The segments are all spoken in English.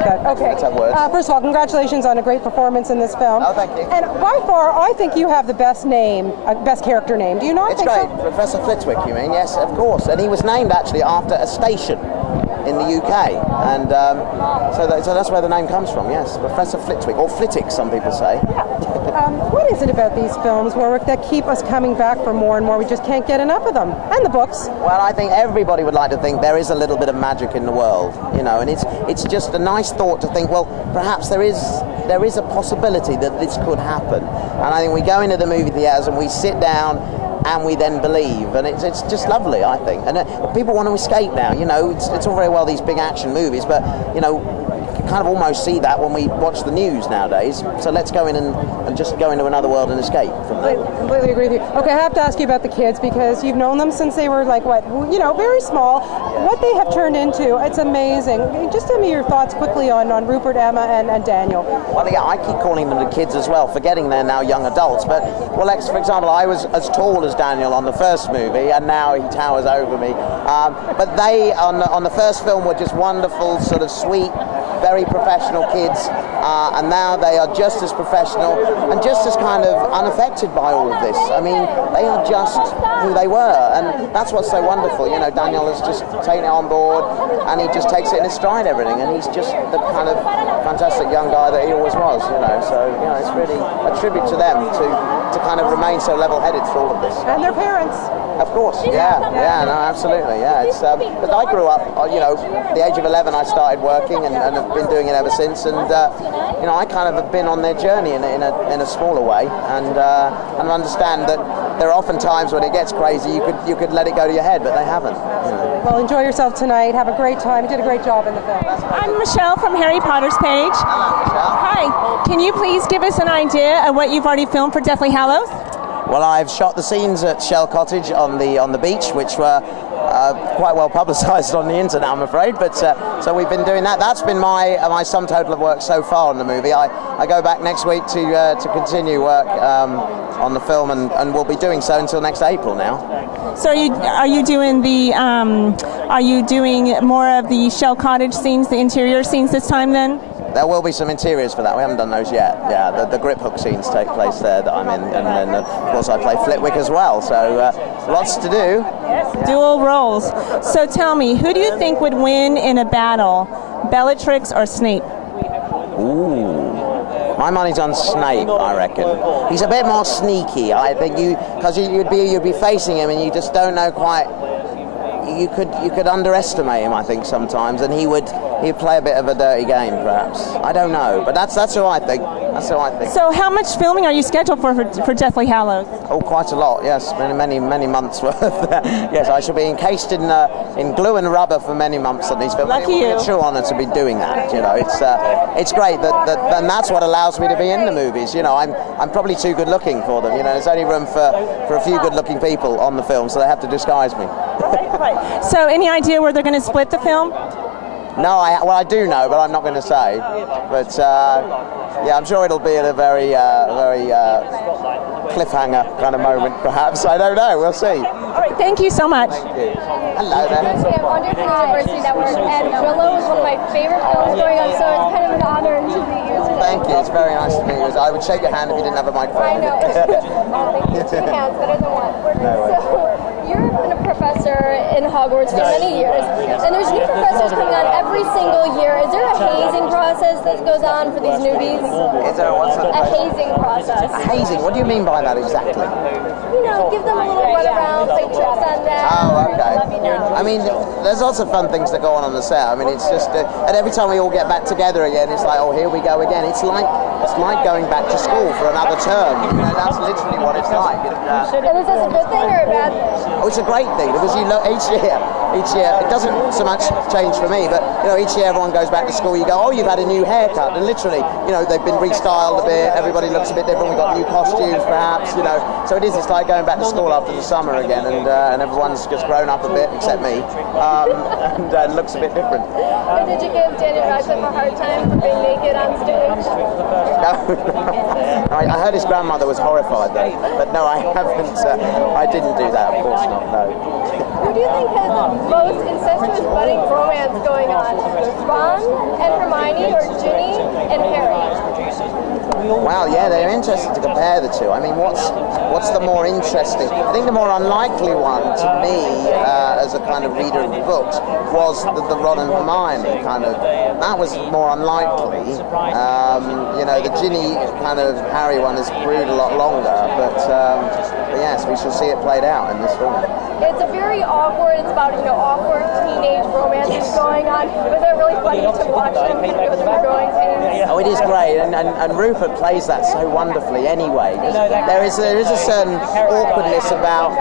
like that. Okay. Let's have words. First of all, congratulations on a great performance in this film. Oh, thank you. And by far, I think you have the best name, best character name. Do you not It's think great. so? Professor Flitwick, you mean? Yes, of course. And he was named actually after a station in the UK, and so that's where the name comes from. Yes, Professor Flitwick, or Flitwick, some people say. What is it about these films, Warwick, that keep us coming back for more and more? We just can't get enough of them, and the books. Well, I think everybody would like to think there is a little bit of magic in the world, you know, and it's just a nice thought to think, well, perhaps there is a possibility that this could happen. And I think we go into the movie theaters and we sit down and we then believe, and it's just lovely, I think. And people want to escape now, you know. It's all very well these big action movies, but you know, you can kind of almost see that when we watch the news nowadays. So let's go in and just go into another world and escape from that. I completely agree with you. Okay, I have to ask you about the kids, because you've known them since they were like, what, you know, very small. What they have turned into, it's amazing. Just tell me your thoughts quickly on Rupert, Emma, and Daniel. Well, yeah, I keep calling them the kids as well, forgetting they're now young adults. But, well, for example, I was as tall as Daniel on the first movie, and now he towers over me. But they, on the first film, were just wonderful, sort of sweet, very professional kids, and now they are just as professional and just as kind of unaffected by all of this. I mean, they are just who they were, and that's what's so wonderful. You know, Daniel has just taken it on board, and he just takes it in his stride, everything, and he's just the kind of fantastic young guy that he always was, you know. So, you know, it's really a tribute to them to kind of remain so level-headed through all of this. And their parents. Of course, yeah, no, absolutely, yeah. It's but I grew up, you know, at the age of 11 I started working and have been doing it ever since, and you know, I kind of have been on their journey in a smaller way, and understand that there are often times when it gets crazy, you could let it go to your head, but they haven't. You know. Well, enjoy yourself tonight. Have a great time. You did a great job in the film. I'm Michelle from Harry Potter's page. Hello, Michelle. Hi. Can you please give us an idea of what you've already filmed for Deathly Hallows? Well, I've shot the scenes at Shell Cottage on the beach, which were quite well publicised on the internet, I'm afraid. But so we've been doing that. That's been my sum total of work so far on the movie. I go back next week to continue work on the film, and we'll be doing so until next April now. So are you doing more of the Shell Cottage scenes, the interior scenes this time then? There will be some interiors for that. We haven't done those yet. Yeah, the grip hook scenes take place there that I'm in, and then of course I play Flitwick as well. So lots to do. Yes, dual roles. So tell me, who do you think would win in a battle, Bellatrix or Snape? Ooh, my money's on Snape. I reckon he's a bit more sneaky. I think because you'd be facing him, and you just don't know quite. You could underestimate him, I think, sometimes, and he'd play a bit of a dirty game, perhaps. I don't know, but that's who I think. That's who I think. So, how much filming are you scheduled for Deathly Hallows? Oh, quite a lot. Yes, many months worth. Yes, I shall be encased in glue and rubber for many months on these films. Lucky you. It's a true honour to be doing that. You know, it's great and that's what allows me to be in the movies. You know, I'm probably too good looking for them. You know, there's only room for a few good looking people on the film, so they have to disguise me. Right. So, any idea where they're going to split the film? No, I do know, but I'm not going to say. But yeah, I'm sure it'll be at a very cliffhanger kind of moment, perhaps. I don't know. We'll see. All right. Thank you so much. Thank you. Hello there. I'm on University Network, and Willow is one of my favorite films going on, so it's kind of an honor to meet you today. Thank you. It's very nice to meet you. I would shake your hand if you didn't have a microphone. I know. Thank you. 2 hands, better than 1. So, you've been a professor in Hogwarts for many years, and there's new professors coming on every single year. Is there a hazing process that goes on for these newbies? Is there a hazing process? A hazing? What do you mean by that exactly? You know, give them a little runaround, play tricks on them. Oh, okay. I mean, there's lots of fun things that go on the set. I mean, it's just, and every time we all get back together again, it's like, oh, here we go again. It's like going back to school for another term. You know, that's literally what it's like. And is this a good thing or a bad thing? Oh, it's a great thing, because you know, each year, it doesn't so much change for me, but you know, each year everyone goes back to school. You go, oh, you've had a new haircut, and literally, you know, they've been restyled a bit. Everybody looks a bit different. We've got new costumes, perhaps. You know, so it is. It's like going back to school after the summer again, and everyone's just grown up a bit, except me, and looks a bit different. And did you give Daniel Radcliffe a hard time for being naked on stage? No, I heard his grandmother was horrified though, but no, I haven't. I didn't do that, of course not. No. Who do you think has the most incestuous budding romance going on? Ron and Hermione Hermione or Ginny and Harry? Well, yeah, they're interested to compare the two. I mean, what's the more interesting? I think the more unlikely one to me, as a kind of reader of the books, was the Ron and Hermione kind of. That was more unlikely. You know, the Ginny kind of Harry one has brewed a lot longer, but yes, we shall see it played out in this film. It's a very awkward. It's about awkward teenage romances going on. Was it really funny to watch them go through the growing pains? Oh, it is great, and Rupert plays that so wonderfully. Anyway, there is a certain awkwardness about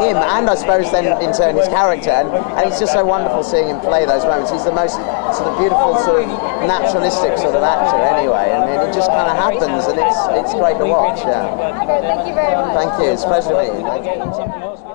him, and I suppose then in turn his character, and it's just so wonderful seeing him play those moments. He's the most sort of beautiful, sort of naturalistic sort of actor. Anyway, and it just kind of happens, and it's great to watch. Yeah. Thank you very much. Thank you. It's a pleasure to meet you. Thank you.